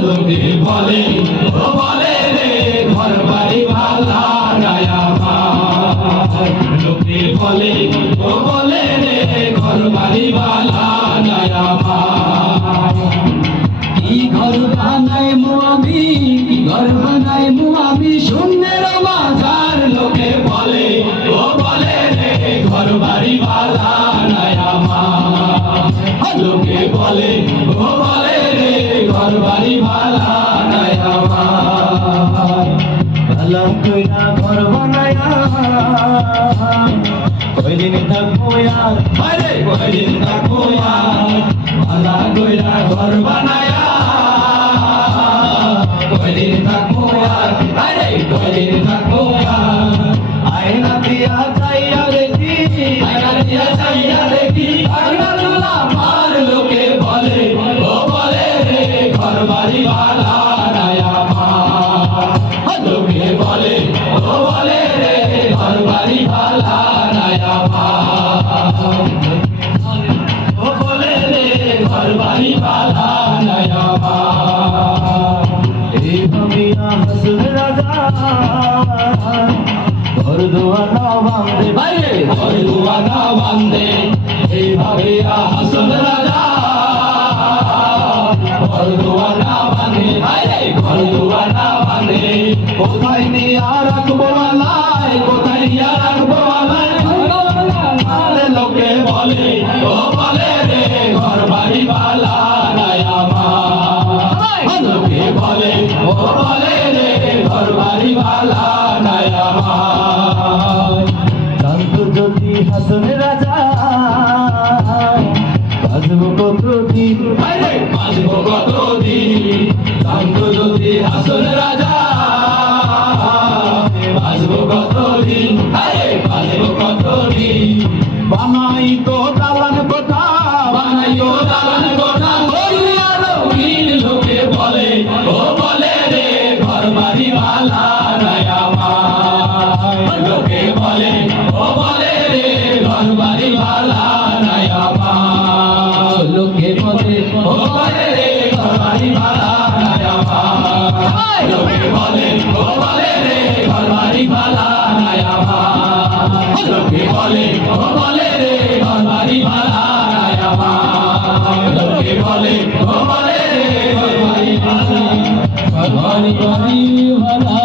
লোকে বলে ও বলে রে ঘর লোকে বলে ও বলে রে ঘর বাড়ি কি ঘর বানাই মু আমি ঘর বানাই মু আমি শূন্যের লোকে বলে ঘর বাড়ি লোকে বলে কয়দিন থাকব আর আরে কয়দিন থাকো আর ভালা কইরা ঘর বানায়া কয়দিন মার লোকে বলে লোকে বলে ও বলে রে ঘর বাড়ি ভালা ও বলে রে ঘর বাড়ি ভালা এই ভাবিয়া হাসুর রাজা ঘর দুয়ার বান্ধে ঘর দুয়ারা বান্ধে এইভাবে হাসন রাজা কোথায় নিয়ে রাখব আলাই কোথায় নিয়ে রাখব আলাই আরে লোকে বলে ও বলে রে ঘর বাড়ি বালা লোকে বলে ও বলে রে ঘর বাড়ি বালা শান্ত যদি হাসুর রাজা বাজবো কতদিন? আরে কতদিন? শান্ত যদি হাসন রাজা লোকে বলে ও বলে রে ঘর বাড়ি ভালা লোকে বলে ও বলে রে ঘর বাড়ি ভালা লোকে বলে ও বলে রে ঘর বাড়ি ভালা লোকে বলে ও বলে রে ঘর বাড়ি ভালা ঘর বাড়ি ভালা